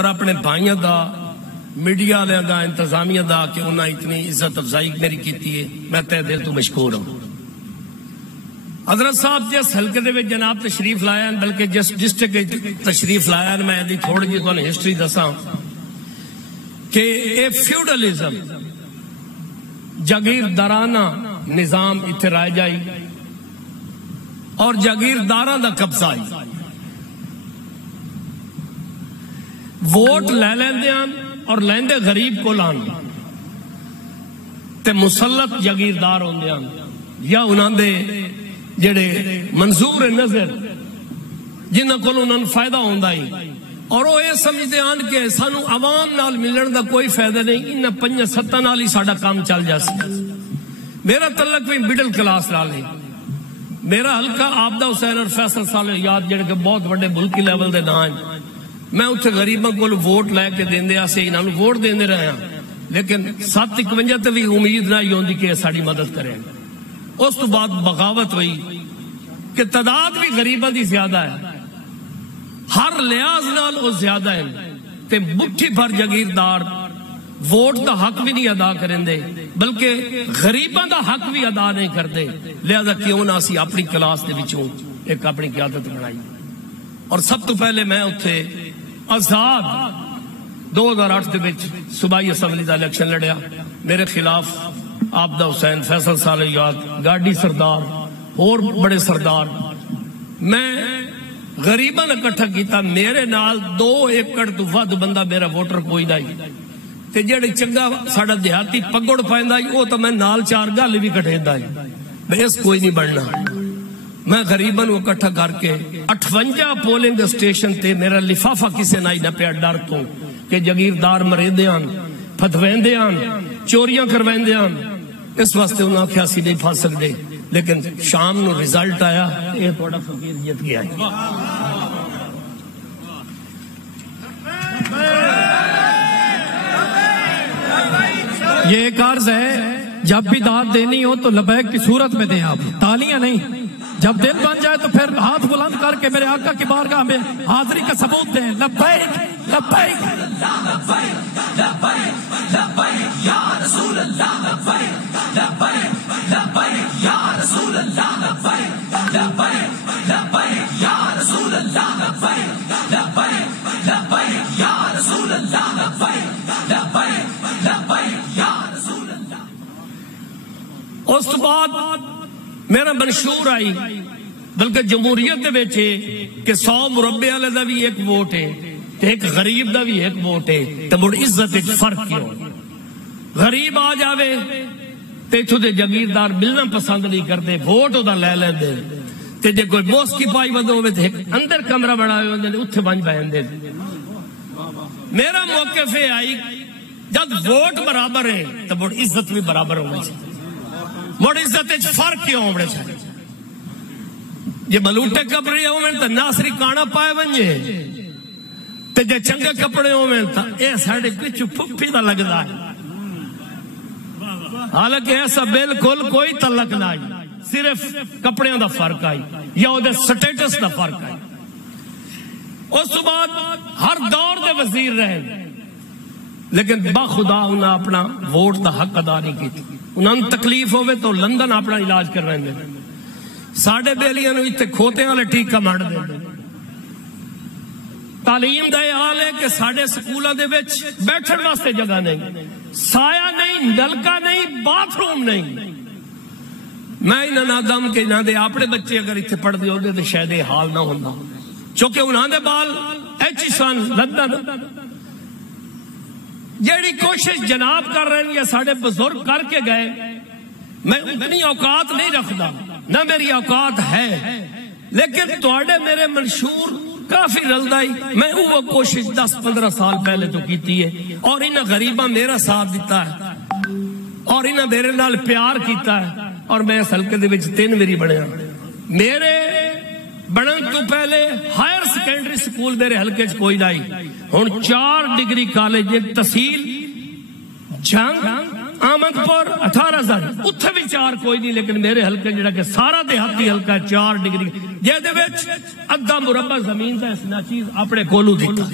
اور اپنے بھائیوں دا میڈیا والوں دا انتظامیہ دا کہ انہوں نے اتنی عزت افزائی میری کی ہے، میں تہ دل تو مشکور ہوں۔ حضرت صاحب جس حلقے دے وچ جناب تشریف لایا، بلکہ جس ڈسٹرکٹ تشریف لایا، میں ادھی تھوڑی جی تمہیں ہسٹری دساں کہ اے فیوڈلزم جاگیردارانہ نظام اتنے رائے جائی اور جاگیرداراں دا قبضہ آئی، ووٹ لے لیندے ہیں اور لیندے غریب کو لان تے مسلط جاگیردار ہوندے ہیں یا انہاں دے جڑے منظور نظر جنہاں کو انہاں فائدہ ہوندا ہی، اور وہ یہ سمجھتے ہیں کہ سانو عوام نال ملن دا کوئی فائدہ نہیں، ان 5-7 نال ہی ساڈا کام چل جاسے۔ میرا تعلق بھی مڈل کلاس نال ہے، میرا حلقہ عابدہ حسین اور فیصل صالح یاد جڑے کہ بہت بڑے ملکی لیول دے نام ہیں، میں اتنے غریباں کو ووٹ لے کے دیندے آسے انہاں نوں ووٹ دیندے رہے ہیں، لیکن 751 تے بھی امید نہ ہوندی کہ ساڈی مدد کریں۔ اس تو بعد بغاوت ہوئی کہ تعداد بھی غریباں دی زیادہ ہے، ہر لحاظ نال وہ زیادہ ہیں تے مٹھی بھر جاگیردار ووٹ دا حق بھی نہیں ادا کریں دے بلکہ غریباں دا حق بھی ادا نہیں کرتے، لہذا کیوں نہ اسی اپنی کلاس دے وچوں ایک اپنی قیادت بنائی۔ اور سب تو پہلے میں اتھے آزاد 2008 دے وچ صوبائی اسمبلی دا الیکشن لڑیا، میرے خلاف عابدہ حسین، فیصل صالح یاد، گاڈی سردار اور بڑے سردار، میں غریباں نے اکٹھا کیتا، میرے نال 2 ایکڑ تو ود بندہ میرا ووٹر کوئی نہیں تے جڑے چنگا ساڈا دیہاتی پگڑ پائندا ہی وہ تو میں نال 4 گل بھی کٹھیندا ہی، بس کوئی نہیں بننا۔ میں غریباں نو اکٹھا کر کے 58 پولنگ اسٹیشن تے میرا لفافہ کسے نہ پیا ڈر تو کہ جاگیردار مریندے ہن، فتویندے ہن، چوریاں کرویندے ہن، اس واسطے انہاں آکھیا سی نہیں پھس سکدے، لیکن شام نو رزلٹ آیا، یہ تھوڑا فقیر جیت گیا ہے۔ یہ ایک عرض ہے، جب بھی داد دینی ہو تو لبیک کی صورت میں دیں، آپ تالیاں نہیں، جب دل بن جائے تو پھر ہاتھ بلند کر کے میرے آقا کی بارگاہ میں حاضری کا ثبوت دیں، لبیک لبیک لبیک یا رسول اللہ، لبیک لبیک لبیک یا رسول اللہ، لبیک لبیک لبیک یا رسول اللہ، لبیک لبیک لبیک یا رسول اللہ، لبیک لبیک لبیک یا رسول اللہ۔ اس تو بعد میرا منشور آئی، بلکہ جمہوریت دے بیچے کہ 100 مربع والے دا بھی ایک ووٹ ہے تے ایک غریب دا بھی ایک ووٹ ہے، تے مڑ عزت وچ فرق کیوں؟ غریب آ جاوے تے اتھوں دے جاگیردار ملنا پسند نہیں کرتے، ووٹ ادا لے لیندے، تے جے کوئی موسکی پائی ودو ہوے تے اندر کمرہ بنائے ہوندے اوتھے بن بیندے۔ میرا موقف یہ آئی جب ووٹ برابر ہے تو مڑ عزت بھی برابر ہونی چاہیے، مڑ عزت وچ فرق کیوں ہونے چاہیے؟ جے بلوٹے کپڑے ہوویں تے ناصری کانا پائے ونجے تے جے چنگے کپڑے ہوویں تے اے ساڈے پچھو پھپھی دا لگدا ہے، حالانکہ ایسا بالکل کوئی تعلق نہ آئی، صرف کپڑیاں دا فرق آئی یا اودے سٹیٹس دا فرق آئی۔ اس تو بعد ہر دور دے وزیر رہے، لیکن بخدا انہاں اپنا ووٹ دا حق ادا نہیں کیتی، انہاں تکلیف ہوئے تو لندن اپنا علاج کر رہے ہیں، ساڑھے بیلیاں نو اتنے کھوتے والے ٹیکا مار دے۔ تعلیم دا یہ حال ہے کہ ساڑھے سکولاں دے وچ بیٹھن واسطے جگہ نہیں، سایہ نہیں، نلکا نہیں، باتھ روم نہیں۔ میں انہاں نادم کہ انہاں دے اپنے بچے اگر اتنے پڑھ دے ہوندے تو شاید یہ حال نہ ہوندا، چونکہ انہاں دے بال ایچ سن لندن۔ جیڑی کوشش جناب کر رہے ہیں ساڑھے بزرگ کر کے گئے، میں اتنی اوقات نہیں رکھتا، نہ میری اوقات ہے، لیکن تواڈے میرے منشور کافی رلدائی، میں وہ کوشش 10-15 سال پہلے تو کیتی ہے، اور انہاں غریباں میرا ساتھ دیتا ہے اور انہاں میرے نال پیار کیتا ہے، اور میں اس حلقے دے وچ 3 واری بنیا۔ میرے بنن تو پہلے ہائر سیکنڈری سکول میرے حلقے چ کوئی نہیں، ہن 4 ڈگری کالج، تحصیل جنگ آمد پور 18,000 اتھے بھی 4 کوئی نہیں، لیکن میرے حلقے جڑا کہ سارا دیہاتی حلقہ 4 ڈگری جے دے وچ ادھا مربع زمین دا اس نا چیز اپنے کولو دیتا۔